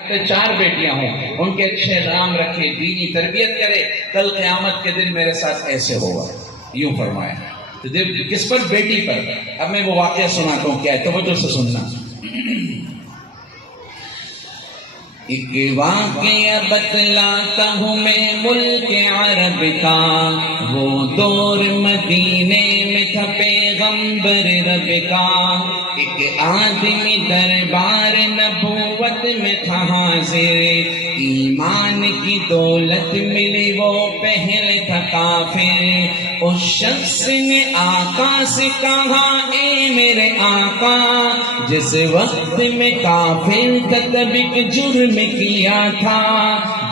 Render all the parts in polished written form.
4 بیٹیاں ہوں، ان کے اچھے نام رکھے، دینی تربیت کرے، کل قیامت کے دن میرے ساتھ ایسے ہوگا، یوں فرمایا۔ تو کس پر؟ بیٹی پر۔ اب میں وہ واقعہ سناتا ہوں، کیا ہے، توجہ سے سننا۔ ایک واقعہ بتلاتا ہوں میں ملک عرب کا، وہ دور مدینے میں تھا پیغمبر رب کا۔ ایک آدمی دربار نبوت میں تھا حاضر، ایمان کی دولت ملی وہ پہلے تھا کافر۔ اس شخص نے آقا سے کہا، اے میرے آقا، جس وقت میں کافر تھا تب ایک جرم کیا تھا،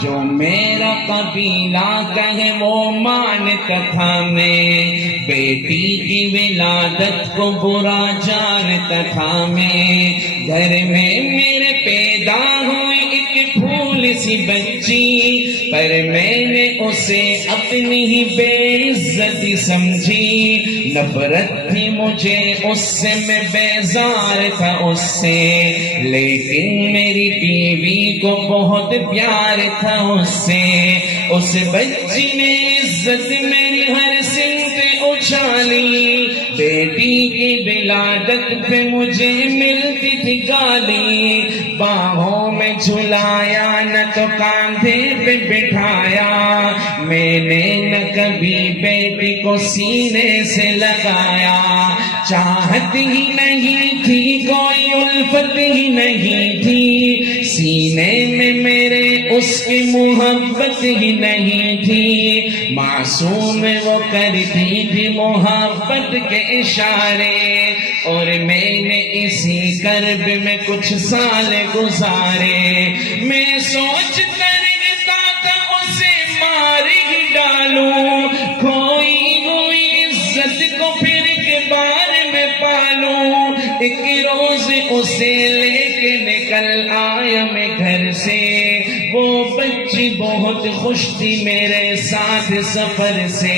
جو میرا قبیلہ کہے وہ مانتا تھا۔ میں بیٹی کی ولادت کو برا جانتا تھا۔ میں گھر میں میرے پیدا ہوئی ایک پھول سی بچی، پر میں نے اسے اپنی ہی بے عزتی سمجھی۔ نفرت تھی مجھے اس سے، میں بیزار تھا اس سے، لیکن میری بیوی کو بہت پیار تھا اس سے۔ اس بچی نے عزت میری ہر سمت اچھالی، بیٹی کی ولادت پہ مجھے ملتی تھی گالی۔ باہوں میں جھلایا نہ تو کاندھے پہ بٹھایا، میں نے نہ کبھی بیٹی کو سینے سے لگایا۔ چاہت ہی نہیں تھی، کوئی الفت ہی نہیں تھی، سینے میں میرے اس کی محبت ہی نہیں تھی۔ معصوم وہ کرتی تھی محبت کے اشارے، اور میں نے اسی کرب میں کچھ سال گزارے۔ میں سوچتا رہتا تھا اسے مار ہی ڈالوں، کھوئی ہوئی عزت کو پھر کے بار میں پالوں۔ ایک روز اسے لے کے نکل آیا میں گھر سے، وہ بچی بہت خوش تھی میرے ساتھ سفر سے۔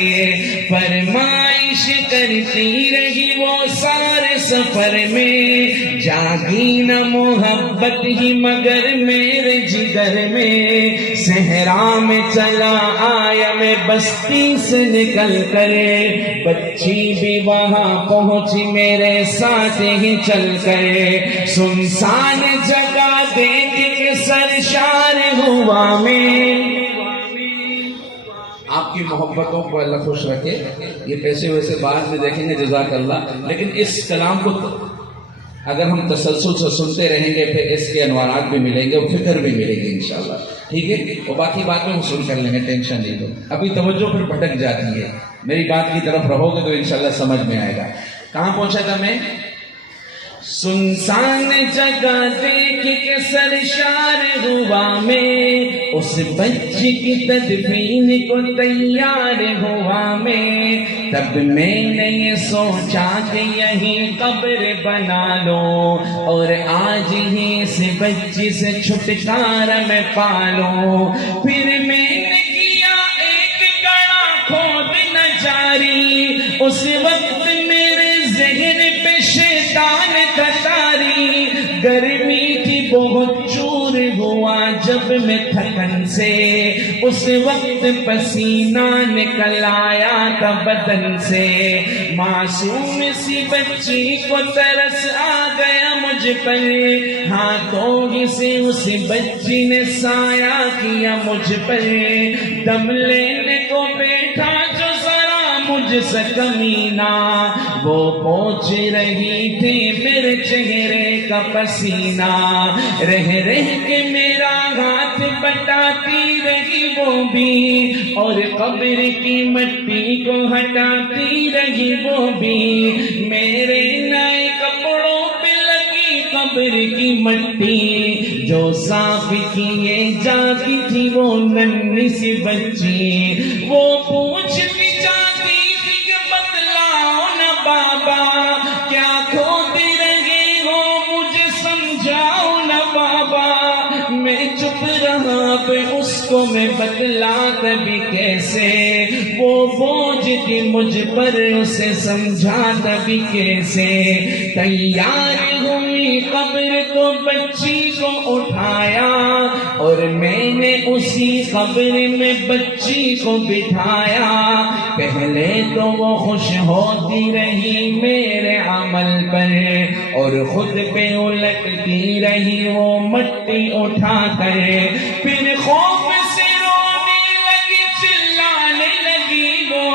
فرمائش کرتی رہی وہ سارے سفر میں، جاگی نہ محبت ہی مگر میرے جگر میں۔ صحرا میں چلا آیا میں بستی سے نکل کر، بچی بھی وہاں پہنچی میرے ساتھ ہی چل کر۔ سنسان جگہ دیکھ کے سرشار ہوا میں۔ آپ کی محبتوں کو اللہ خوش رکھے، یہ پیسے ویسے بعد میں دیکھیں گے جزاک اللہ، لیکن اس کلام کو اگر ہم تسلسل سے سنتے رہیں گے پھر اس کے انوارات بھی ملیں گے اور فکر بھی ملے گی انشاءاللہ، ٹھیک ہے؟ اور باقی بات میں ہم سن کر لیں گے، ٹینشن نہیں دو۔ ابھی توجہ پھر بھٹک جاتی ہے، میری بات کی طرف رہو گے تو انشاءاللہ سمجھ میں آئے گا۔ کہاں پہنچا تھا میں؟ سنسان جگہ دیکھ کے سرشار ہوا میں، اس بچی کی تدفین کو تیار ہوا میں۔ تب میں نے یہ سوچا کہ یہی قبر بنا لو، اور آج ہی اس بچی سے چھٹکارا میں پالوں۔ پھر میں نے کیا ایک گڑھا کھودنا جاری، اس وقت میرے ذہن پہ شیطان کا طاری۔ گرمی تھی بہت، چور ہوا جب میں تھکن سے، اس وقت پسینہ نکل آیا تھا بدن سے۔ معصوم سی بچی کو ترس آ گیا مجھ پر، ہاتھوں ہی سے اس بچی نے سایہ کیا مجھ پر۔ دم لینے کو بیٹھا جو ذرا مجھ سے کمینہ، وہ پوچھ رہی تھی میرے چہرے کا پسینہ۔ رہ رہ کے میرا ہاتھ بٹاتی رہی وہ بھی، اور قبر کی مٹی کو ہٹاتی رہی وہ بھی۔ میرے نئے کپڑوں پہ لگی قبر کی مٹی، جو صاف کیے جاتی تھی وہ ننھی سی بچی۔ وہ پوچھتی جاتی تھی کہ بتلاؤ نا بابا، کیا کھوتے رہے ہو، مجھے سمجھاؤ نا بابا۔ میں چپ رہا پہ اس کو میں بتلاتا بھی کیسے، وہ بوجھ تھی مجھ پر اسے سمجھاتا بھی کیسے۔ تیار ہوئی قبر تو بچی کو اٹھایا، اور میں نے اسی قبر میں بچی کو بٹھایا، پہلے تو وہ خوش ہوتی رہی میرے عمل پر، اور خود پہ الٹتی رہی وہ مٹی اٹھا کر، پھر خوف سے رونے لگی، چلانے لگی، وہ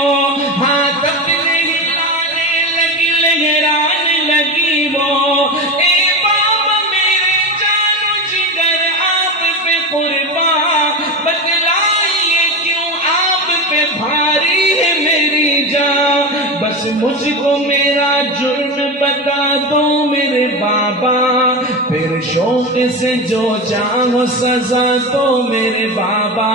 ہاتھ اپنے ہلانے لگی، لہرانے لگی وہ، اے بابا میرے جانو جگر آپ پہ قربان، بتلائیے کیوں آپ پہ بھاری ہے میری جان، بس مجھ کو میرا جرم بتا دو میرے بابا، پھر شوق سے جو چاہو سزا دو میرے بابا،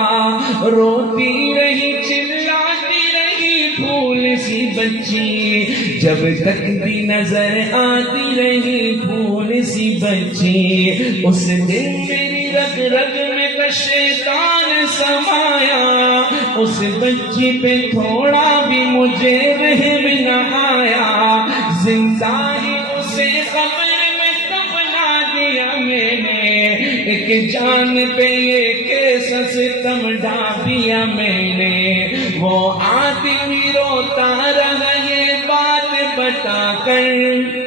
روتی رہی چلاتی رہی پھول سی بچی، جب تک بھی نظر آتی رہی پھول سی بچی، اس دن میری رگ رگ میں کا شیطان سمایا، اس بچی پہ تھوڑا بھی مجھے رحم نہ آیا، زندہ ہی اسے قبر میں دفنا دیا میں نے، ایک جان پہ یہ کیسا ستم ڈھا دیا میں نے، وہ آدمی روتا رہا یہ بات بتا کر،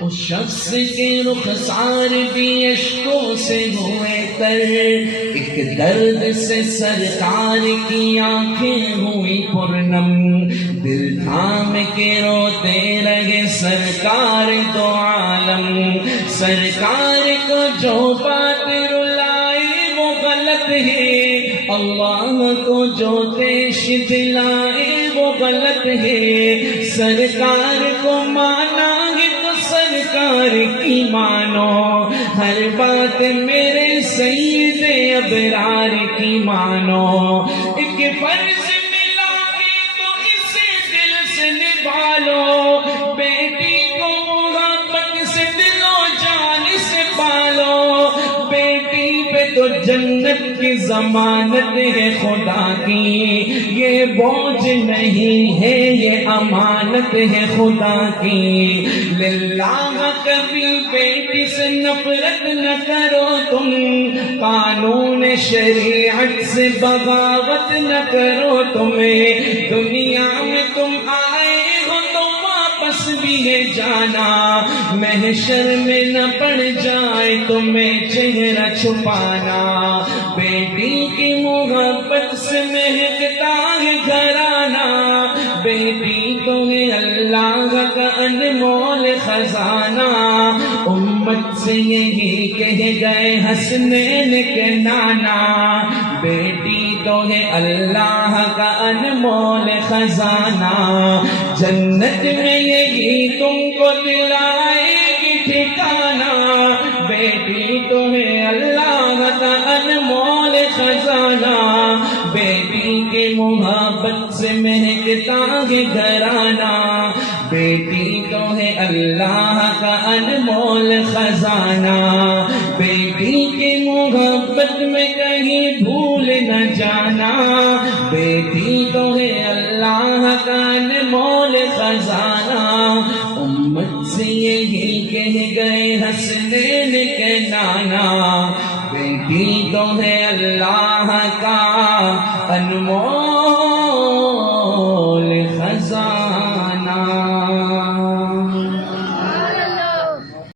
اس شخص کے رخسار بھی اشکوں سے ہوئے تر، ایک درد سے سرکار کی آنکھیں ہوئی پرنم، دل تھام کے روتے رہے سرکار دو عالم، سرکار کو جو بات رلائے وہ غلط ہے، اللہ کو جو دیش دلائے وہ غلط ہے، سرکار کو مانا ہے تو سرکار کی مانو، ہر بات میرے سید ابرار کی مانو، ایک فرض ملا ہے تو اسے دل سے نبھا لو، بیٹی کو محبت سے دل و جان سے پالو، بیٹی پہ تو جنت کی ضمانت ہے خدا کی، یہ بوجھ نہیں ہے یہ امانت ہے خدا کی، للہ کبھی بیٹی سے نفرت نہ کرو تم، قانون شریعت سے بغاوت نہ کرو تمہیں، دنیا میں تم آئے ہو تو واپس بھی ہے جانا، محشر میں نہ پڑ جائے تمہیں چہرہ چھپانا، بیٹی کی محبت سے مہکتا ہے گھرانہ، بیٹی تو ہے اللہ کا انمول خزانہ، امت سے یہی کہہ گئے حسنین کے نانا، بیٹی تو ہے اللہ کا انمول خزانہ، جنت میں یہی تم کو دلائے گی ٹھکانہ، بیٹی تو ہے اللہ کا انمول خزانہ، بیٹی کے محبت سے مہکتا ہے گھرانہ، بیٹی تو ہے اللہ کا انمول خزانہ، بیٹی کی محبت میں کہیں بھول نہ جانا، بیٹی تو ہے اللہ کا انمول خزانہ، امت سے یہی کہہ گئے حسنین کے نانا، بیٹی تو ہے اللہ کا انمول